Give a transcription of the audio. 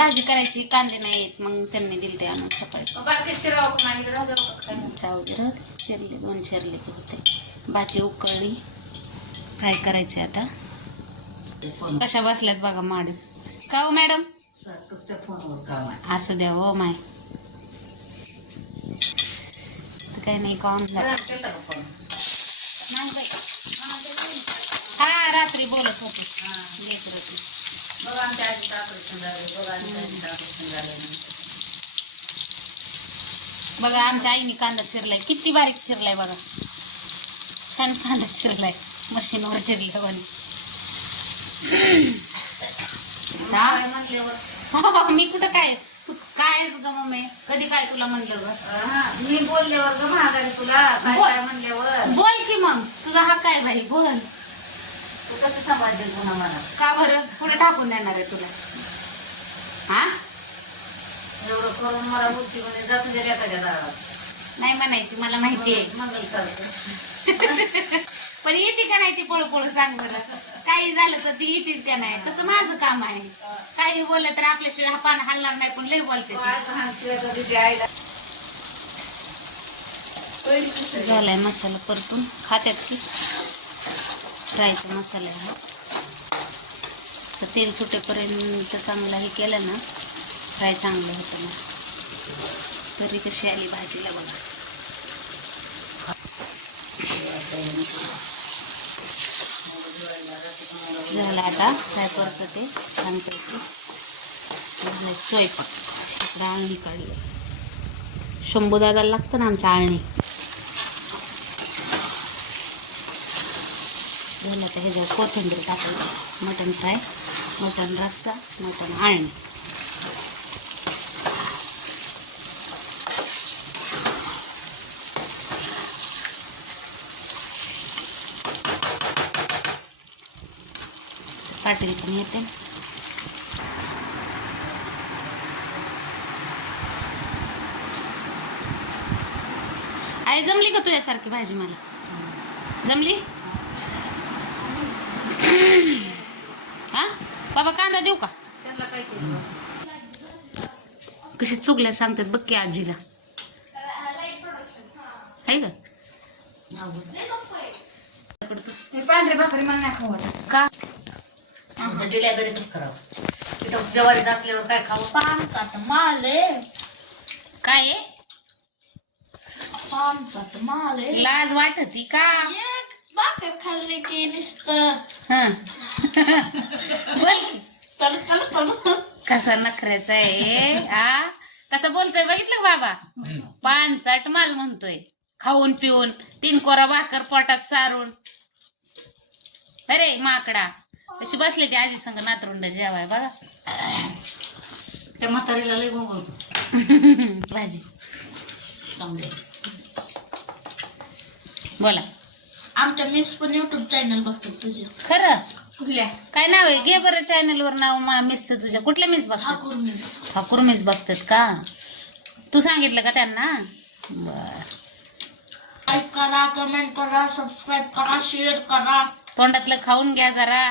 भाजी करायची कांदे नाही येत मग त्यांनी दिले ते आणून सकाळी. काय. जाऊ दे. चिरले दोन चिरले की होते. भाजी उकळली. फ्राय करायचे आता. कशा बसल्यात बघा माडी. का हो मॅडम? असू द्या हो माय. काही नाही का जरा केलं का फोन? हा रात्री बोलत होतो. झालं बघा आमच्या आजीचं ऑपरेशन झालं बघा आमच्या आईने कांदा चिरलाय. किती बारीक चिरलाय बघा. छान कांदा चिरलाय. मशीनवर चिरलं म्हणे. काय मी कुठं काय? कायच ग मम्मी? कधी काय तुला म्हणलं ग? मी बोलल्यावर ग महागारी तुला काय बोल. काय म्हणल्यावर बोल की मग. तुझा हा काय बाई बोल. तू कसं सांभाळते पुन्हा मला? का बरं? पुढे टाकून देणार आहे तुला? हा? एवढं करून मला म्हणजे दारात. नाही म्हणायची मला माहिती आहे. पण येते का नाही ती पळू पळू सांग बरं? काही झालं तर ती येतेच का नाही? तसं माझं काम आहे. काही बोललं तर आपल्याशिवाय हा पान हलणार नाही पण लय बोलते. झालाय मसाला परतून. खात्यात की? फ्रायचा मसाला आहे. तर तेल सुटेपर्यंत चांगलं हे केलं ना फ्राय चांगलं होतं ना. तरी कशी आली भाजीला बघा. झालं आता काय करतं ते छान करते स्वयंपाक इकडे आळणी काढली. शंभू दादाला लागतं ना आमच्या आळणी? झालं तर ह्याच्यावर कोथिंबीर टाकायची. मटण फ्राय मटण रस्सा मटण आळणी. पाटील पण येते. आई जमली का तुझ्यासारखी भाजी मला? जमली? हा? बाबा कांदा देऊ का? कशी चुकल्या सांगतात बघ की आजीला. आहे का मी पांढरी भाकरी मला नाही का? दिल्या घरीच करावं. तिथं जवारीत असल्यावर काय खावं? पान काट माले काय पान माले लाज वाटती का? एक भाकर खाल्ली की नुसतं हं. बोल. की तर तर तर कसा नखऱ्याचा आहे आ? कसं बोलतोय बघितलं का बाबा? पानसाट माल म्हणतोय. खाऊन पिऊन तीन कोरा भाकर पोटात सारून. अरे माकडा. कशी बसले ती आजी संग नातरुंड जेवाय बघा. त्या म्हातारीला लय गुंगवतो भाजी. चांगले. बोला. आमच्या मिस पण युट्यूब चॅनल बघतात तुझे. खरं? कुठल्या? काय नाव आहे? घे बरं चॅनल वर नाव मा मिसचं तुझ्या. कुठल्या मिस बघतात? ठाकूर मिस ठाकूर मिस बघतात का? तू सांगितलं का त्यांना? बर. लाईक करा कमेंट करा सबस्क्राईब करा शेअर करा. तोंडातलं खाऊन घ्या जरा.